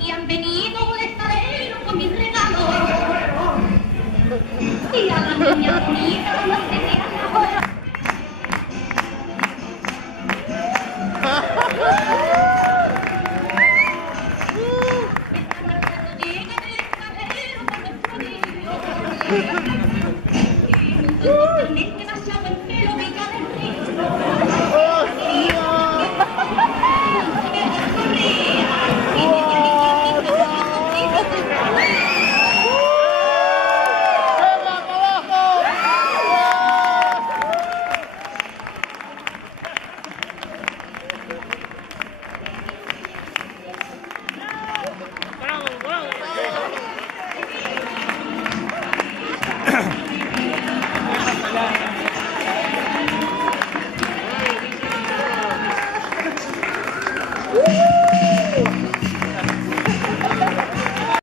Y han venido un estalero con mis regalos. Y a la niña bonita no se deja la llega el estalero con nuestro niño. Y nosotros también